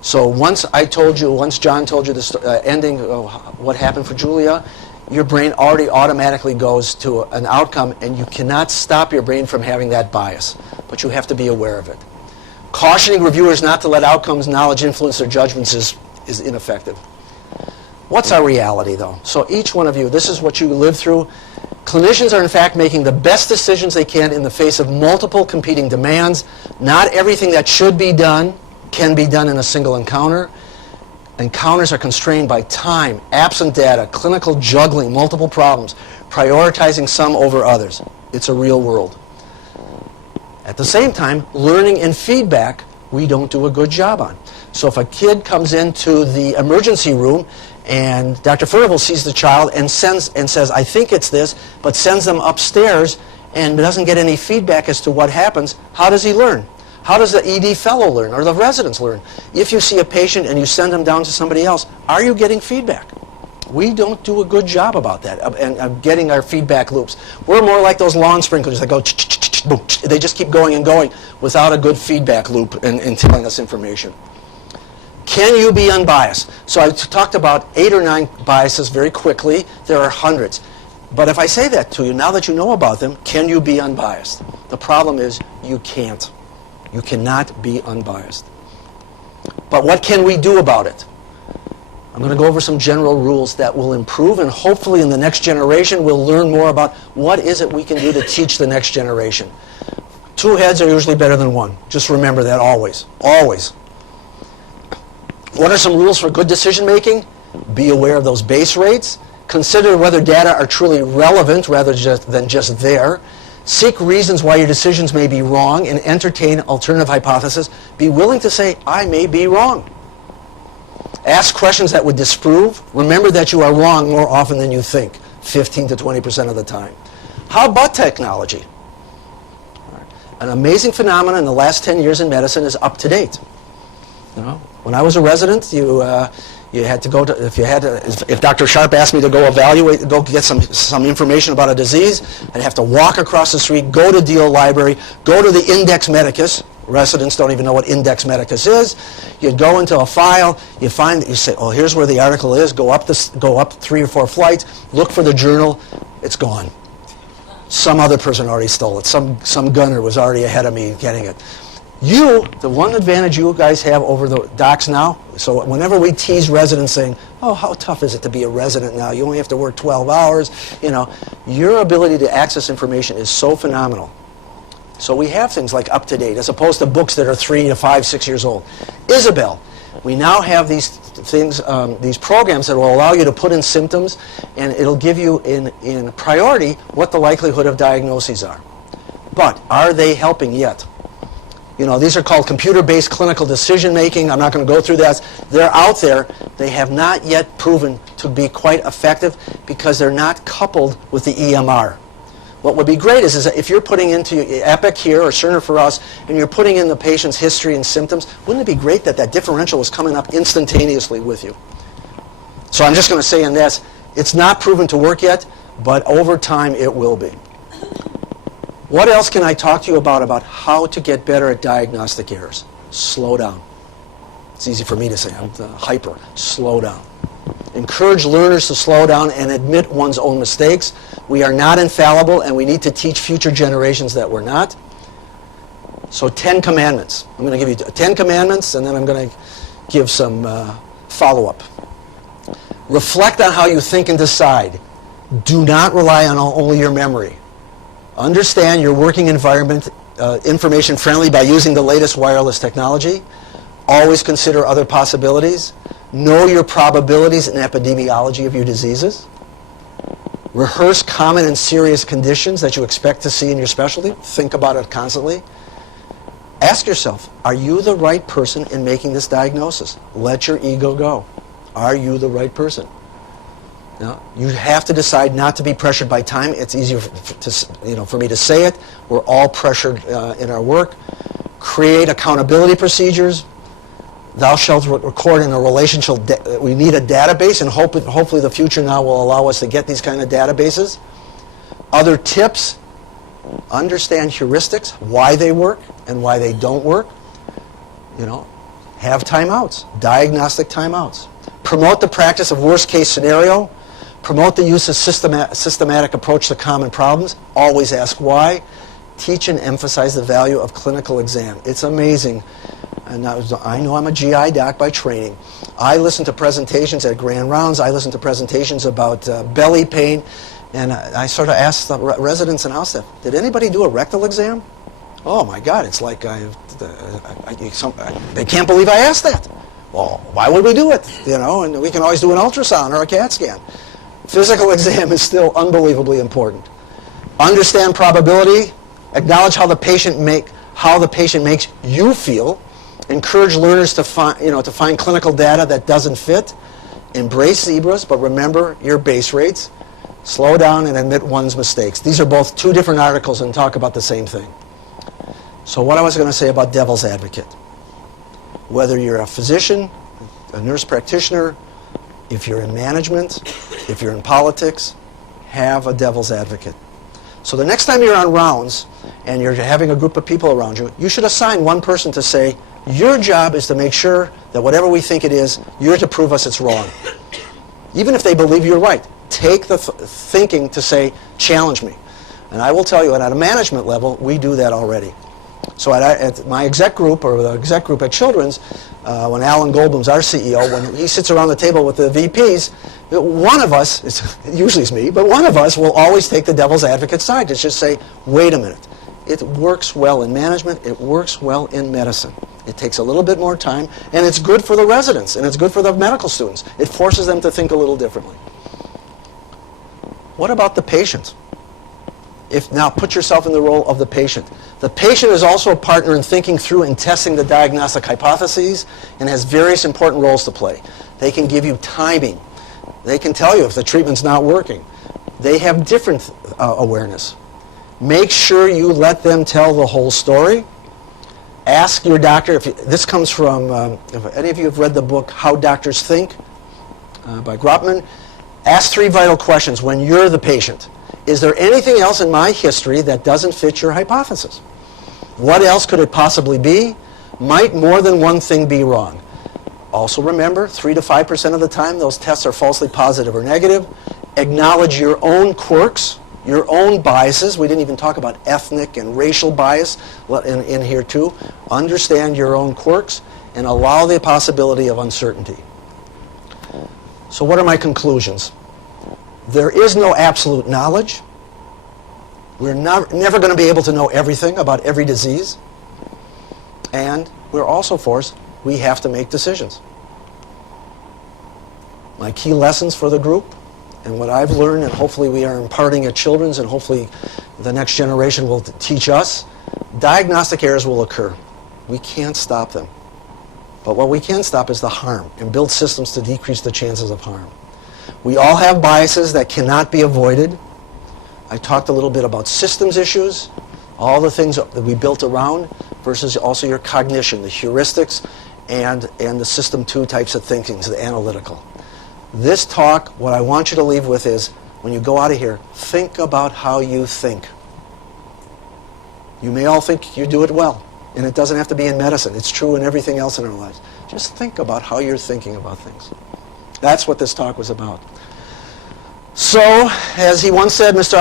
So once John told you the ending of what happened for Julia, your brain already automatically goes to an outcome, and you cannot stop your brain from having that bias. But you have to be aware of it. Cautioning reviewers not to let outcomes knowledge influence their judgments is ineffective. What's our reality, though? So each one of you, this is what you live through. Clinicians are, in fact, making the best decisions they can in the face of multiple competing demands. Not everything that should be done can be done in a single encounter. Encounters are constrained by time, absent data, clinical juggling, multiple problems, prioritizing some over others. It's a real world. At the same time, learning and feedback, we don't do a good job on. So if a kid comes into the emergency room and Dr. Furnival sees the child and says, I think it's this, but sends them upstairs and doesn't get any feedback as to what happens, how does he learn? How does the ED fellow learn or the residents learn? If you see a patient and you send them down to somebody else, are you getting feedback? We don't do a good job about that and getting our feedback loops. We're more like those lawn sprinklers that go boom. They just keep going and going without a good feedback loop and telling us information. Can you be unbiased? So I talked about 8 or 9 biases very quickly. There are hundreds. But if I say that to you, now that you know about them, can you be unbiased? The problem is you can't. You cannot be unbiased. But what can we do about it? I'm going to go over some general rules that will improve, and hopefully in the next generation we'll learn more about what is it we can do to teach the next generation. 2 heads are usually better than 1. Just remember that always. Always. What are some rules for good decision making? Be aware of those base rates. Consider whether data are truly relevant rather than just there. Seek reasons why your decisions may be wrong and entertain alternative hypotheses. Be willing to say, I may be wrong. Ask questions that would disprove. Remember that you are wrong more often than you think, 15 to 20% of the time. How about technology? An amazing phenomenon in the last 10 years in medicine is up to date. You know, when I was a resident, you had to go to, if Dr. Sharp asked me to go get some information about a disease, I'd have to walk across the street, go to Deal Library, go to the Index Medicus. Residents don't even know what Index Medicus is. You'd go into a file, you say, oh, here's where the article is, go up 3 or 4 flights, look for the journal, it's gone. Some other person already stole it. Some gunner was already ahead of me getting it. The one advantage you guys have over the docs now, so whenever we tease residents saying, oh, how tough is it to be a resident now? You only have to work 12 hours. You know, your ability to access information is so phenomenal. So we have things like up to date, as opposed to books that are 3 to 5, 6 years old. Isabel, we now have these things, these programs that will allow you to put in symptoms, and it'll give you in priority what the likelihood of diagnoses are. But are they helping yet? You know, these are called computer-based clinical decision-making. I'm not going to go through that. They're out there. They have not yet proven to be quite effective because they're not coupled with the EMR. What would be great is that if you're putting into Epic here or Cerner for us, and you're putting in the patient's history and symptoms, wouldn't it be great that that differential was coming up instantaneously with you? So I'm just going to say in this, it's not proven to work yet, but over time it will be. What else can I talk to you about how to get better at diagnostic errors? Slow down. It's easy for me to say. I'm hyper. Slow down. Encourage learners to slow down and admit one's own mistakes. We are not infallible, and we need to teach future generations that we're not. So 10 commandments. I'm going to give you 10 commandments, and then I'm going to give some follow-up. Reflect on how you think and decide. Do not rely on only your memory. Understand your working environment information friendly by using the latest wireless technology. Always consider other possibilities. Know your probabilities and epidemiology of your diseases. Rehearse common and serious conditions that you expect to see in your specialty. Think about it constantly. Ask yourself, are you the right person in making this diagnosis? Let your ego go. Are you the right person? Now, you have to decide not to be pressured by time. It's easier for me to say it. We're all pressured in our work. Create accountability procedures. Thou shalt record in a relationship. We need a database, and hopefully the future now will allow us to get these kind of databases. Other tips: understand heuristics, why they work and why they don't work. You know, have timeouts, diagnostic timeouts. Promote the practice of worst-case scenario. Promote the use of systematic approach to common problems. Always ask why. Teach and emphasize the value of clinical exam. It's amazing. and I know I'm a GI doc by training. I listen to presentations at grand rounds. I listen to presentations about belly pain, and I sort of ask the residents and house staff, did anybody do a rectal exam? Oh my God, it's like they can't believe I asked that. Well, why would we do it? You know, and we can always do an ultrasound or a CAT scan. Physical exam is still unbelievably important. Understand probability, acknowledge how the patient makes you feel, encourage learners to find clinical data that doesn't fit, embrace zebras, but remember your base rates, slow down and admit one's mistakes. These are both two different articles and talk about the same thing. So what I was going to say about devil's advocate, whether you're a physician, a nurse practitioner, if you're in management, if you're in politics, have a devil's advocate. So the next time you're on rounds and you're having a group of people around you, you should assign one person to say, your job is to make sure that whatever we think it is, you're to prove us it's wrong. Even if they believe you're right, take the thinking to say, challenge me. And I will tell you, at a management level, we do that already. So at my exec group, or the exec group at Children's, when Alan Goldblum's our CEO, when he sits around the table with the VPs, one of us, usually it's me, but one of us will always take the devil's advocate side to just say, wait a minute. It works well in management, it works well in medicine. It takes a little bit more time, and it's good for the residents, and it's good for the medical students. It forces them to think a little differently. What about the patient? Now put yourself in the role of the patient. The patient is also a partner in thinking through and testing the diagnostic hypotheses and has various important roles to play. They can give you timing. They can tell you if the treatment's not working. They have different awareness. Make sure you let them tell the whole story. Ask your doctor, this comes from, if any of you have read the book How Doctors Think by Grotman, ask 3 vital questions when you're the patient. Is there anything else in my history that doesn't fit your hypothesis? What else could it possibly be? Might more than one thing be wrong? Also remember, 3 to 5% of the time those tests are falsely positive or negative. Acknowledge your own quirks, your own biases. We didn't even talk about ethnic and racial bias in here too. Understand your own quirks and allow the possibility of uncertainty. So what are my conclusions? There is no absolute knowledge. We're never going to be able to know everything about every disease. And we're also forced, we have to make decisions. My key lessons for the group, and what I've learned, and hopefully we are imparting at Children's, and hopefully the next generation will teach us, diagnostic errors will occur. We can't stop them. But what we can stop is the harm, and build systems to decrease the chances of harm. We all have biases that cannot be avoided. I talked a little bit about systems issues, all the things that we built around, versus also your cognition, the heuristics, and the system 2 types of thinking, the analytical. This talk, what I want you to leave with is, when you go out of here, think about how you think. You may all think you do it well, and it doesn't have to be in medicine. It's true in everything else in our lives. Just think about how you're thinking about things. That's what this talk was about. So, as he once said, Mr.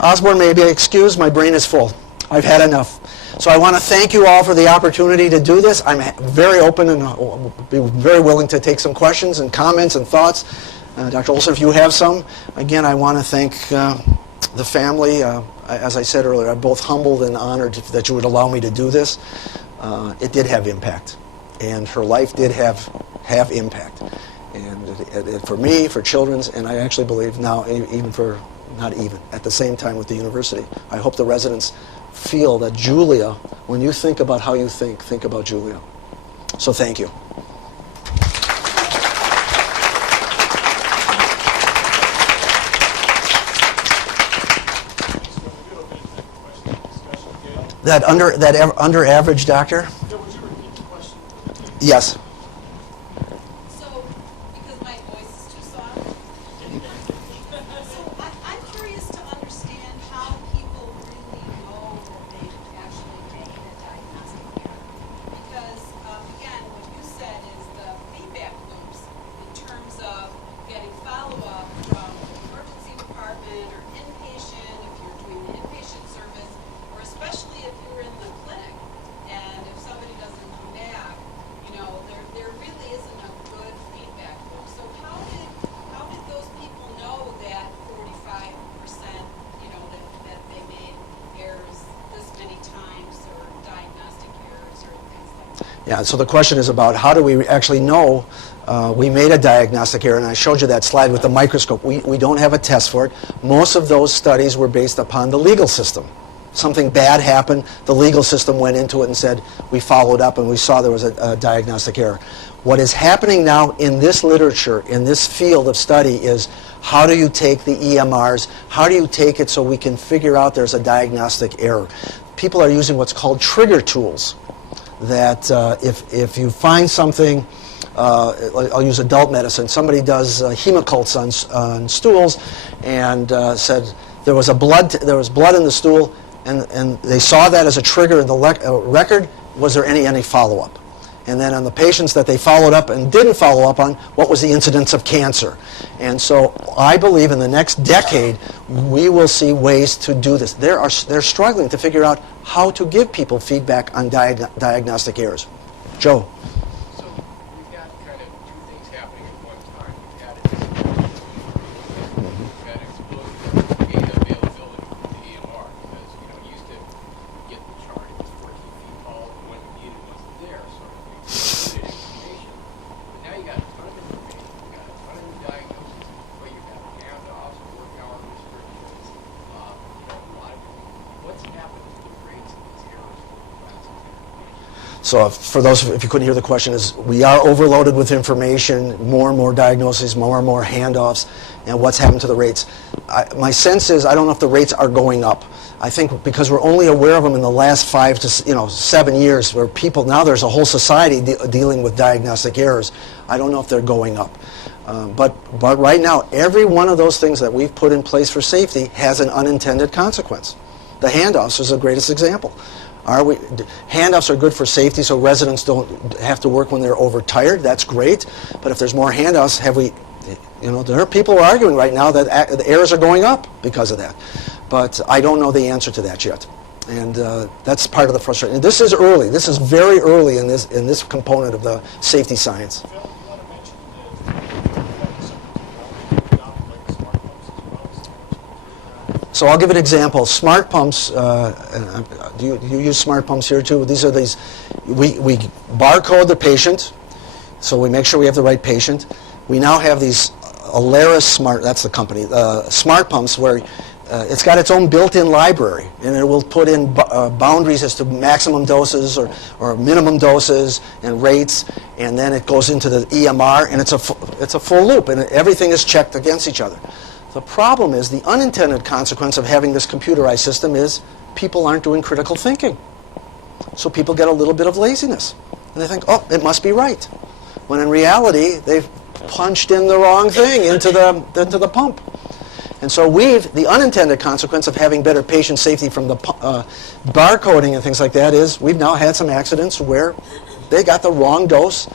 Osborne may be excused, my brain is full. I've had enough. So I want to thank you all for the opportunity to do this. I'm very open and be very willing to take some questions and comments and thoughts. Dr. Olson, if you have some. Again, I want to thank the family. As I said earlier, I'm both humbled and honored that you would allow me to do this. It did have impact, and her life did have impact. And for me, for Children's, and I actually believe now even for, not even, at the same time with the university. I hope the residents feel that Julia, when you think about how you think about Julia. So thank you. That under average doctor? Yes. Especially if you're in the clinic and if somebody doesn't come back, Yeah, so the question is about how do we actually know we made a diagnostic error, and I showed you that slide with the microscope. We don't have a test for it. Most of those studies were based upon the legal system. Something bad happened, the legal system went into it and said, we followed up and we saw there was a diagnostic error. What is happening now in this literature, in this field of study, is how do you take the EMRs, how do you take it so we can figure out there's a diagnostic error? People are using what's called trigger tools, that if you find something, I'll use adult medicine, somebody does hemocults on stools and said there was blood in the stool, and they saw that as a trigger in the record. Was there any follow-up? And then on the patients that they followed up and didn't follow up on, what was the incidence of cancer? And so I believe in the next decade we will see ways to do this. They're struggling to figure out how to give people feedback on diagnostic errors. Joe. So we've got kind of two things happening at one time. We've had explosion of data availability with the EMR, because you used to get the chart, it was 14 feet tall, and when you needed it wasn't there, sort of thing. So you needed information. But now you got a ton of information, you got a ton of new diagnoses, but you've got handoffs, work hour restrictions, a lot of what's happening to the rates of these errors for the classes of information? So for those, if you couldn't hear the question, is we are overloaded with information, more and more diagnoses, more and more handoffs, and what's happened to the rates. My sense is, I don't know if the rates are going up. I think because we're only aware of them in the last 5 to 7 years, where people, now there's a whole society dealing with diagnostic errors. I don't know if they're going up. But right now, every one of those things that we've put in place for safety has an unintended consequence. The handoffs is the greatest example. Handoffs are good for safety so residents don't have to work when they're overtired. That's great. But if there's more handoffs, there are people arguing right now that the errors are going up because of that. But I don't know the answer to that yet. And that's part of the frustration. And this is early. This is very early in this component of the safety science. Phil, you want to mention the like smart pumps as well? So I'll give an example. Smart pumps, do you use smart pumps here too? These are we barcode the patient, so we make sure we have the right patient. We now have these Alaris Smart, that's the company, smart pumps where it's got its own built-in library, and it will put in boundaries as to maximum doses or minimum doses and rates, and then it goes into the EMR, and it's a full loop, and everything is checked against each other. The problem is the unintended consequence of having this computerized system is people aren't doing critical thinking. So people get a little bit of laziness, and they think, oh, it must be right. When in reality, they've punched in the wrong thing into the pump. And so the unintended consequence of having better patient safety from the barcoding and things like that is we've now had some accidents where they got the wrong dose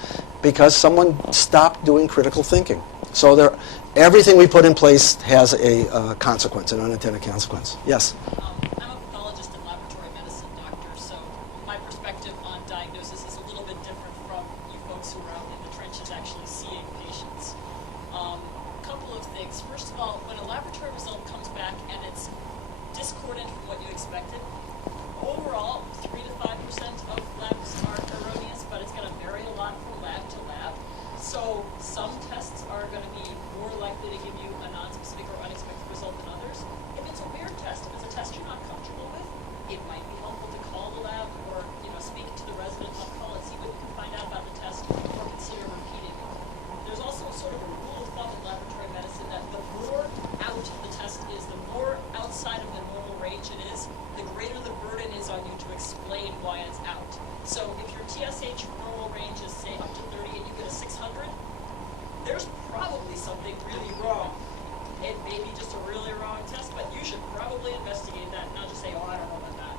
because someone stopped doing critical thinking. So everything we put in place has a consequence, an unintended consequence. Yes? I'm a pathologist and laboratory medicine doctor, so my perspective on diagnosis is a little bit different from you folks who are out in the trenches actually seeing patients. Couple of things. First of all, when a laboratory result comes back and it's discordant from what you expected, overall 3 to 5% of labs are erroneous, but it's going to vary a lot from lab to lab. So some tests are going to be more likely to give you a non-specific or unexpected result than others. If it's a weird test, if it's a test you're not comfortable with, it might be helpful to call the lab or speak to the resident on call and see what you can find out about the test or consider repeating it. There's also sort of a rule of thumb in laboratory medicine that the more out the test is, the more outside of the normal range it is, the greater the burden is on you to explain why it's out. So if your TSH normal range is, say, up to 30 and you get a 600, there's probably something really wrong. It may be just a really wrong test, but you should probably investigate that and not just say, oh, I don't know about that.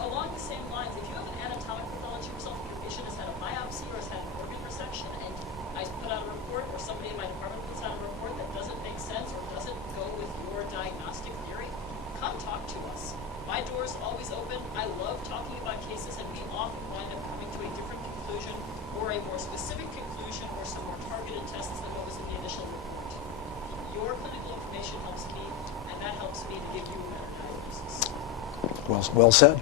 Along the same lines, if you have an anatomic pathology result, if your patient has had a biopsy or has had an organ resection, and I put out a report or somebody in my department puts out a report that doesn't make sense or doesn't go with your diagnostic theory, come talk to us. My door's always open. I love talking about cases, and we often wind up coming to a different conclusion or a more specific conclusion or some more targeted tests than what was in the initial report. Your clinical information helps me, and that helps me to give you a better diagnosis. Well said.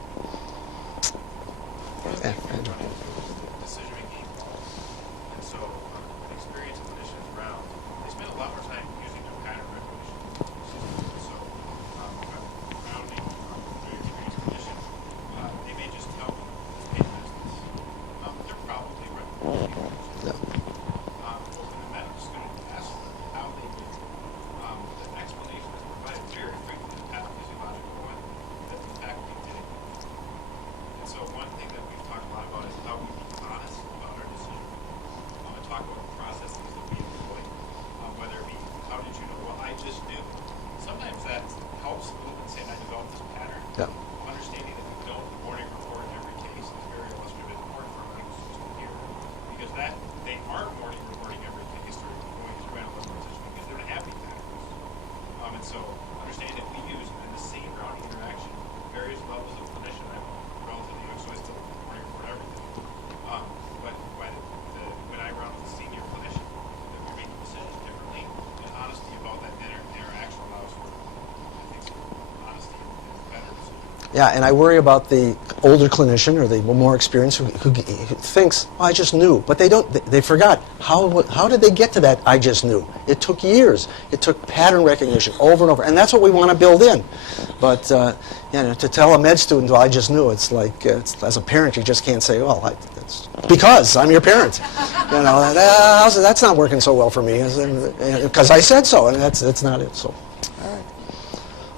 Yeah, and I worry about the older clinician or the more experienced who thinks, oh, I just knew. But they don't, they forgot. How did they get to that I just knew? It took years. It took pattern recognition over and over. And that's what we want to build in. But you know, to tell a med student, well, I just knew, it's like, as a parent, you just can't say, well, it's because I'm your parent. You know, that's not working so well for me, because I said so, and that's not it. So, all right.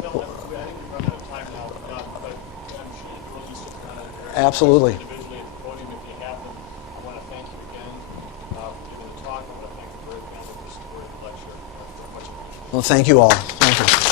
Phil, I think we've run out of time now, but I'm sure you will just sit down and Absolutely. individually at the podium if you have them. I want to thank you again for giving the talk. I want to thank the Berg family for supporting the lecture. Much appreciated. Well, thank you all. Thank you.